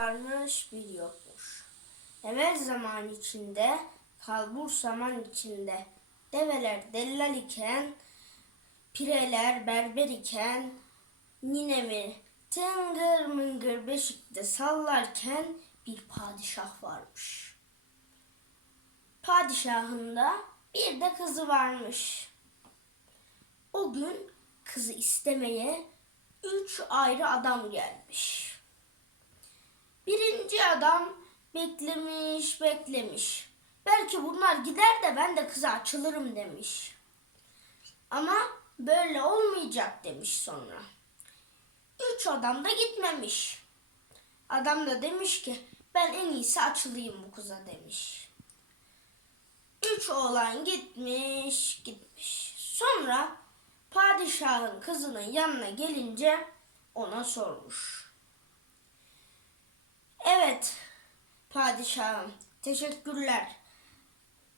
varmış bir yokmuş. Evvel zaman içinde, kalbur zaman içinde. Develer dellal iken, pireler berber iken, ninemi tıngır mıngır beşikte sallarken bir padişah varmış. Padişahın da bir de kızı varmış. O gün kızı istemeye üç ayrı adam gelmiş. Birinci adam beklemiş, beklemiş. Belki bunlar gider de ben de kıza açılırım demiş. Ama böyle olmayacak demiş sonra. Üç adam da gitmemiş. Adam da demiş ki ben en iyisi açılayım bu kıza demiş. Üç oğlan gitmiş, gitmiş. Sonra padişahın kızının yanına gelince ona sormuş. Padişahım teşekkürler.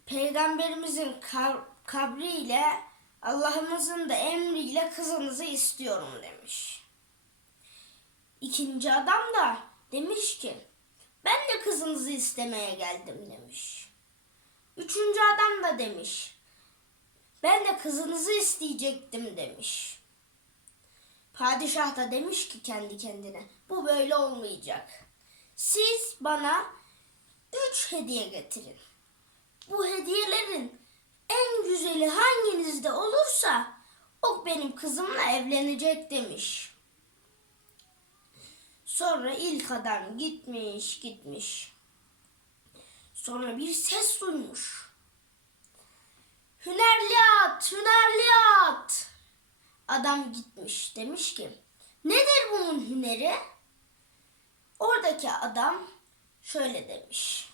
Peygamberimizin kab- kabriyle Allah'ımızın da emriyle kızınızı istiyorum demiş. İkinci adam da demiş ki ben de kızınızı istemeye geldim demiş. Üçüncü adam da demiş ben de kızınızı isteyecektim demiş. Padişah da demiş ki kendi kendine bu böyle olmayacak. Siz bana üç hediye getirin. Bu hediyelerin en güzeli hanginizde olursa o benim kızımla evlenecek demiş. Sonra ilk adam gitmiş gitmiş. Sonra bir ses duymuş. Hünerli at, hünerli at. Adam gitmiş demiş ki nedir bunun hüneri? Oradaki adam şöyle demiş.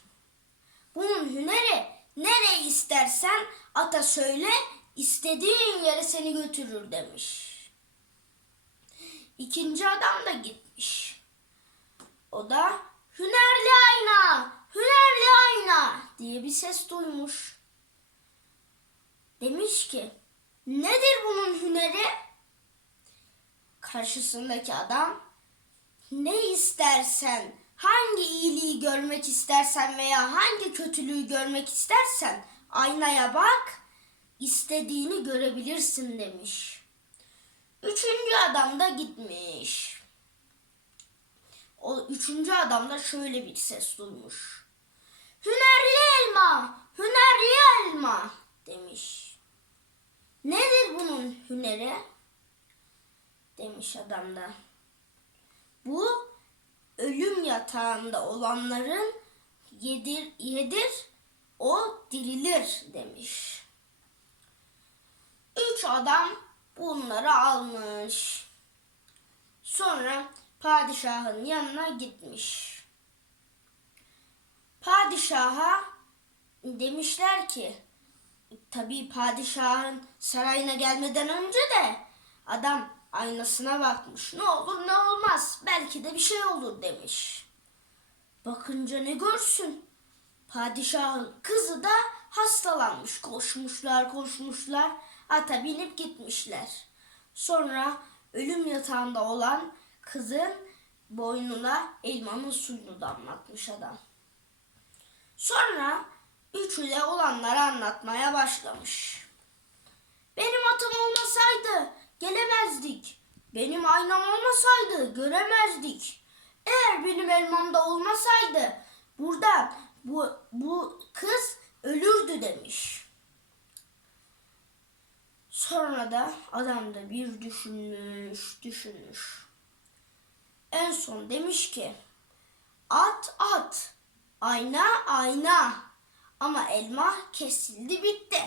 Bunun hüneri nereye istersen ata söyle istediğin yere seni götürür demiş. İkinci adam da gitmiş. O da hünerli ayna, hünerli ayna diye bir ses duymuş. Demiş ki nedir bunun hüneri? Karşısındaki adam ne istersen, hangi iyiliği görmek istersen veya hangi kötülüğü görmek istersen aynaya bak, istediğini görebilirsin demiş. Üçüncü adam da gitmiş. O üçüncü adam da şöyle bir ses duymuş. Hünerli elma, hünerli elma demiş. Nedir bunun hüneri? Demiş adam da. Bu yatağında olanların yedir, yedir o dirilir demiş. Üç adam bunları almış. Sonra padişahın yanına gitmiş. Padişaha demişler ki tabii padişahın sarayına gelmeden önce de adam aynasına bakmış. Ne olur ne olmaz belki de bir şey olur demiş. Bakınca ne görsün? Padişahın kızı da hastalanmış. Koşmuşlar koşmuşlar ata binip gitmişler. Sonra ölüm yatağında olan kızın boynuna elmanın suyunu damlatmış adam. Sonra üçü de olanları anlatmaya başlamış. Benim atım olmasaydı gelemezdik. Benim aynam olmasaydı göremezdik. Eğer benim elmamda olmasaydı buradan bu, bu kız ölürdü demiş. Sonra da adam da bir düşünmüş, düşünmüş. En son demiş ki at at, ayna ayna ama elma kesildi bitti.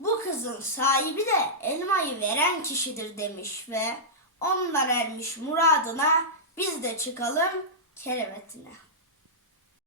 Bu kızın sahibi de elmayı veren kişidir demiş ve onlar ermiş muradına biz de çıkalım kerevetine.